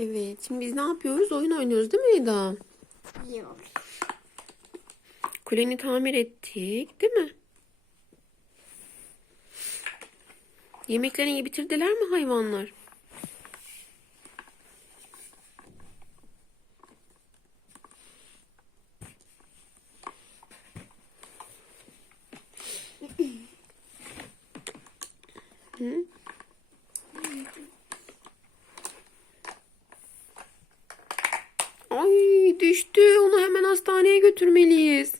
Evet. Şimdi biz ne yapıyoruz? Oyun oynuyoruz değil mi Eda? Yok. Kuleni tamir ettik değil mi? Yemeklerini bitirdiler mi hayvanlar? Hı? Ay düştü. Onu hemen hastaneye götürmeliyiz.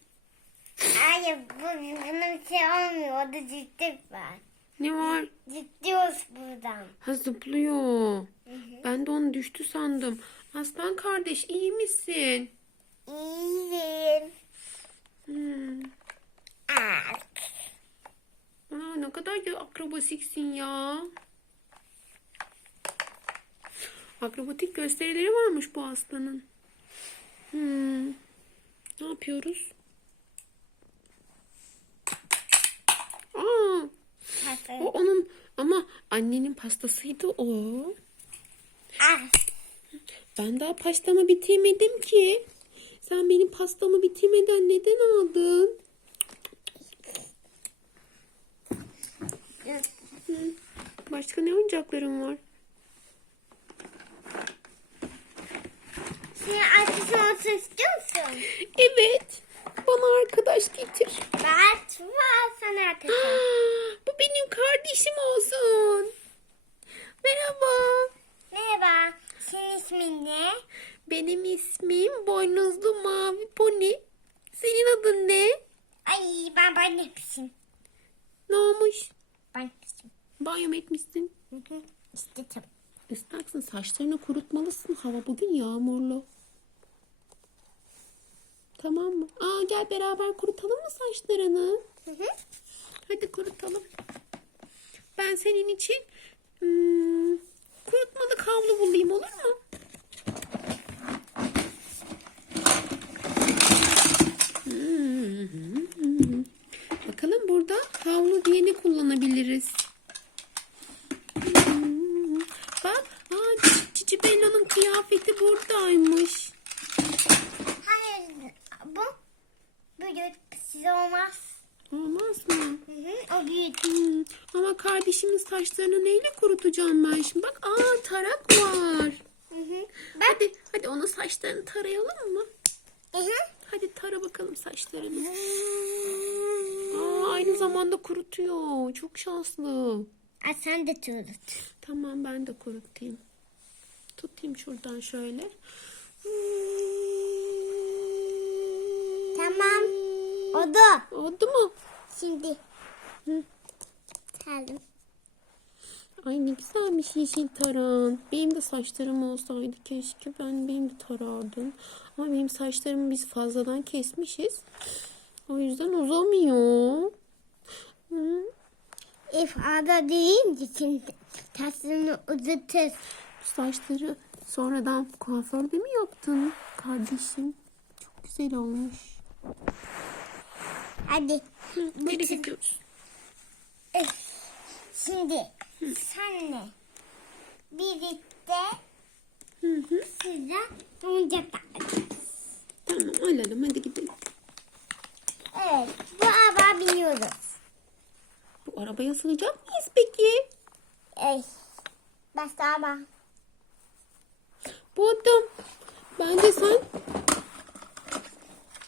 Hayır bu, buna bir şey olmuyor. Orada ciddi var. Ne var? Ciddiyoruz buradan. Ha zıplıyor. Ben de onu düştü sandım. Aslan kardeş iyi misin? İyiyim. Hmm. Aa, Aa, ne kadar ya akrobatiksin ya. Akrobatik gösterileri varmış bu aslanın. Hmm. Ne yapıyoruz? Aa, o onun ama annenin pastasıydı o. Ah, Ben daha pastamı bitirmedim ki. Sen benim pastamı bitirmeden neden aldın? Başka ne oyuncaklarım var? Sen arkadaşım olsun istiyor musun? Evet. Bana arkadaş getir. Ben var sana arkadaşım. Bu benim kardeşim olsun. Merhaba. Merhaba. Senin ismin ne? Benim ismim Boynuzlu Mavi Pony. Senin adın ne? Ay ben ben yapmışım. Ne olmuş? Ben yapmışım. Banyo mu etmişsin? Hı hı. İşte tabii. Islaksın saçlarını kurutmalısın. Hava bugün yağmurlu. Tamam mı? Aa gel beraber kurutalım mı saçlarını? Hı hı. Hadi kurutalım. Ben senin için hmm, kurutmalı havlu bulayım olur mu? Hmm. Bakalım burada havlu diye ne kullanabiliriz? Bak, aa, Cici Bella'nın kıyafeti buradaymış. Hayır bu büyük size olmaz. Olmaz mı? Hı hı. O büyük. Hmm, Ama kardeşimin saçlarını neyle kurutacağım ben şimdi? Bak, aa tarak var. Hı hı. Hadi, hadi onun saçlarını tarayalım mı? Hı hı. Hadi tara bakalım saçlarını. Aa, aynı zamanda kurutuyor. Çok şanslı. Ay sen de tut. Tamam ben de kurutayım. Tutayım şuradan şöyle. Tamam. Oldu. Oldu mu? Şimdi. Hı. Tamam. Ay ne güzelmiş yeşil taran. Benim de saçlarım olsaydı keşke ben benim de tarardım. Ama benim saçlarımı biz fazladan kesmişiz. O yüzden uzamıyor. Hı. İfade deyince şimdi tasını uzatır. Saçları sonradan kuaförde mi yaptın kardeşim? Çok güzel olmuş. Hadi. Nereye gidiyoruz? Şimdi senle birlikte Hı hı. size oyuncak. Tamam alalım hadi gidelim. Evet. Bu araba biniyoruz. Bu arabaya sığacak mıyız peki? Ey. Başta araba. Bu adam. Bence sen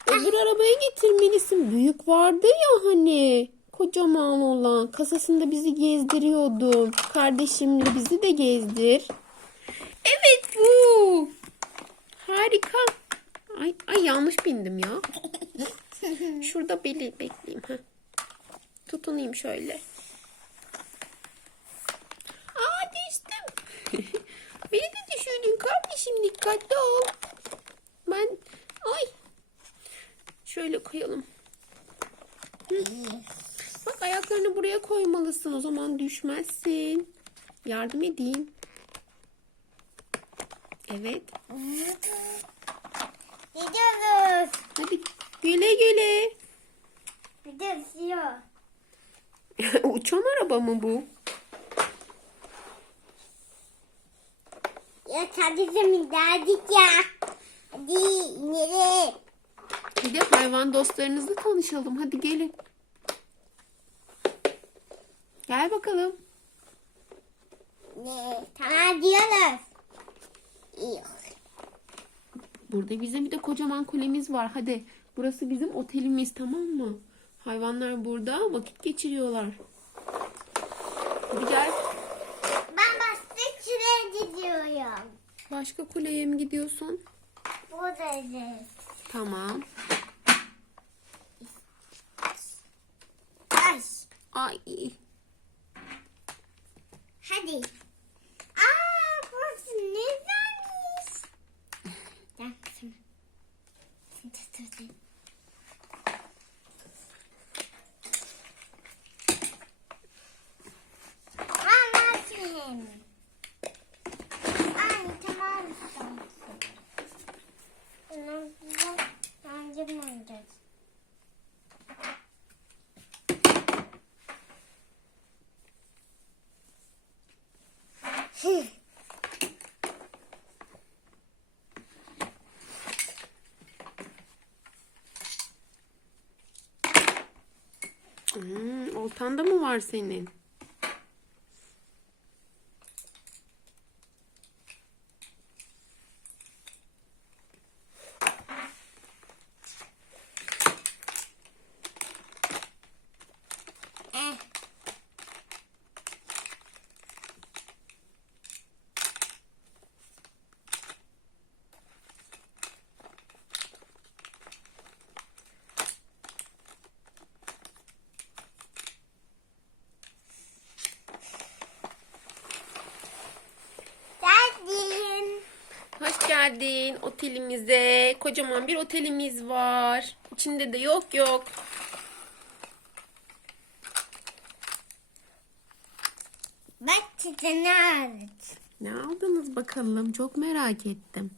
öbür arabaya getirmelisin. Büyük vardı ya hani. Kocaman olan. Kasasında bizi gezdiriyordu. Kardeşimle bizi de gezdir. Evet bu. Harika. Ay, ay yanlış bindim ya. Şurada beli bekleyeyim. Heh. Tutunayım şöyle. Aa düştüm. Beni de düşürdün kardeşim dikkatli ol. Ben ay şöyle koyalım. Hı. Bak ayaklarını buraya koymalısın o zaman düşmezsin. Yardım edeyim. Evet. Gidiyoruz. Hadi güle güle. Bir de siyah. Uçan araba mı bu? Ya kardeşim geldik ya. Hadi inelim. Bir de hayvan dostlarınızla tanışalım. Hadi gelin. Gel bakalım. Ne? Tamam diyoruz. İyi. Burada bizim bir de kocaman kulemiz var. Hadi burası bizim otelimiz tamam mı? Hayvanlar burada vakit geçiriyorlar. Hadi gel. Ben bastık şuraya gidiyorum. Başka kuleye mi gidiyorsun? Buradayız. Tamam. Ay. Ay. Hadi. Aa burası ne güzelmiş. Gel kızım. Tut, tut, tut. Anlatayım. Ay tamam. tamam. Bundan sonra hangi oynayacağız? Hmm, oltanda mı var senin? Geldin otelimize. Kocaman bir otelimiz var. İçinde de yok yok. Bak size ne aldık. Ne aldınız bakalım? Çok merak ettim.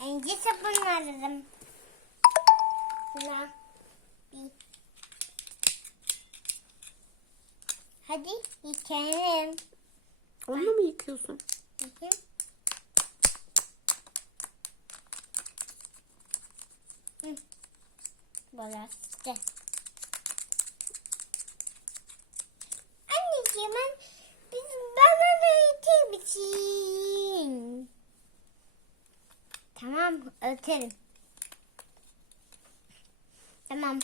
Önce sabun aldım. Hadi yıkayalım. Onunla mı yıkıyorsun? Hı hı. Hı. Burası. Anneciğim ben bizim babamı ötemişim. Tamam öterim. Tamam.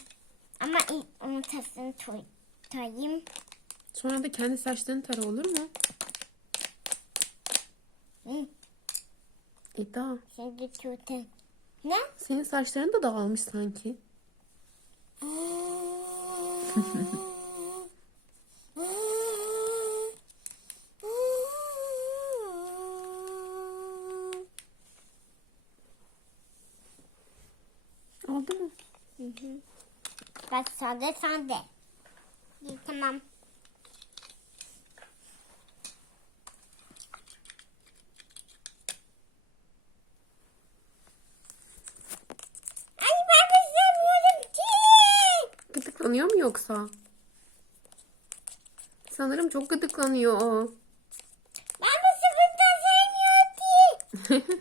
Ama ilk onun tasını toy, toyayım. Sonra da kendi saçlarını tara olur mu? Hı. Eda, Şimdi tutun. Ne? senin saçların da dağılmış sanki. Oldu mu? Hı hı. Bak sade sade. İyi, tamam. Ay ben de sevmiyorum ki. Gıdıklanıyor mu yoksa? Sanırım çok gıdıklanıyor o. Ben bu sıfırdan sevmiyorum ki.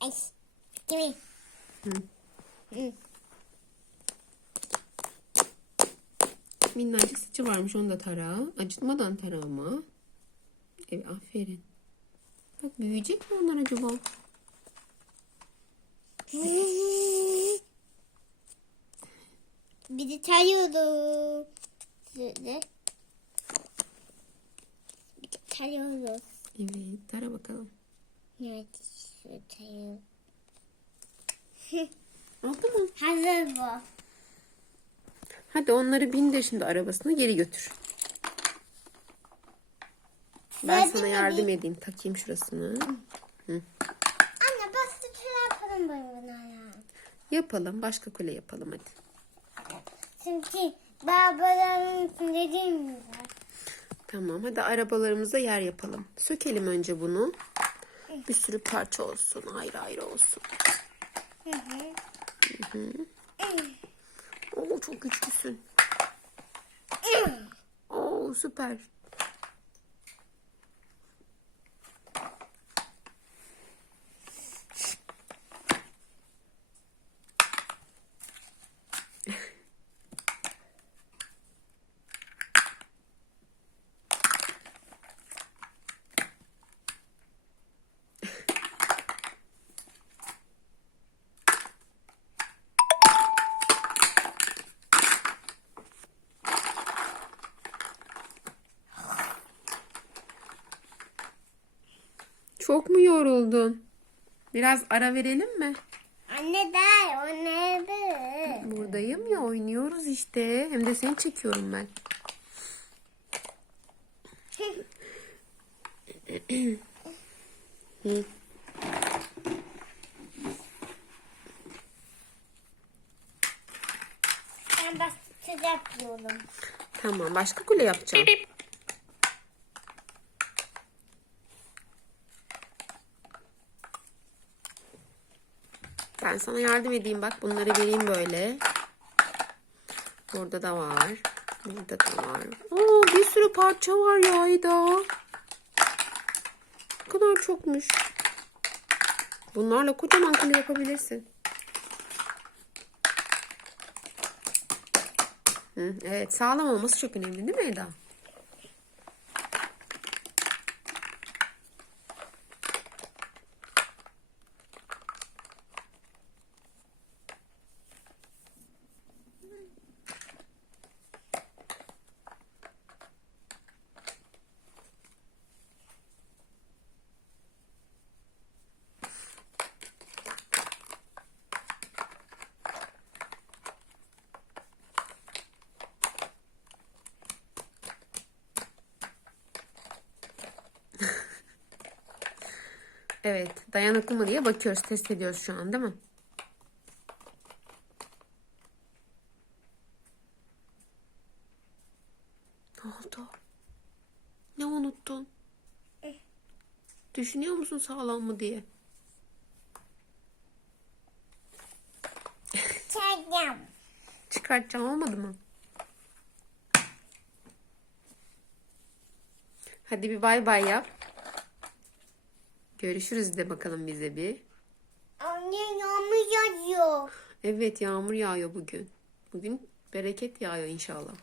Ay. Kimi? Hı. Minnacık saçı varmış onu da tara. Acıtmadan tara ama. Evet aferin. Bak büyüyecek mi onlar acaba? Bir de tarıyorum. Şöyle. Bir de tarıyoruz. Evet tara bakalım. Evet, şöyle tarıyorum. Oldu mu? Hazır bu. Hadi onları bindir şimdi arabasına geri götür. Ben Verdim sana yardım edeyim. Takayım şurasını. Anne bastı şöyle yapalım böyle buna ya. Yapalım. Başka kule yapalım hadi. Çünkü üstünde değil mi? Tamam hadi arabalarımıza yer yapalım. Sökelim önce bunu. Bir sürü parça olsun. Ayrı ayrı olsun. düşsün. Oo süper. Çok mu yoruldun? Biraz ara verelim mi? Anne der o nerede? Buradayım ya oynuyoruz işte. Hem de seni çekiyorum ben. Hı. Ben yapıyorum. Tamam başka kule yapacağım. Ben sana yardım edeyim bak bunları vereyim böyle. Burada da var. Burada da var. Oo, bir sürü parça var ya Ayda. Ne kadar çokmuş. Bunlarla kocaman kule yapabilirsin. Hı, evet sağlam olması çok önemli değil mi Eda? Evet dayanıklı mı diye bakıyoruz test ediyoruz şu an değil mi? Ne oldu? Ne unuttun? Düşünüyor musun sağlam mı diye? Çekeceğim. Çıkartacağım olmadı mı? Hadi bir bay bay yap. Görüşürüz de bakalım bize bir. Anne yağmur yağıyor. Evet yağmur yağıyor bugün. Bugün bereket yağıyor inşallah.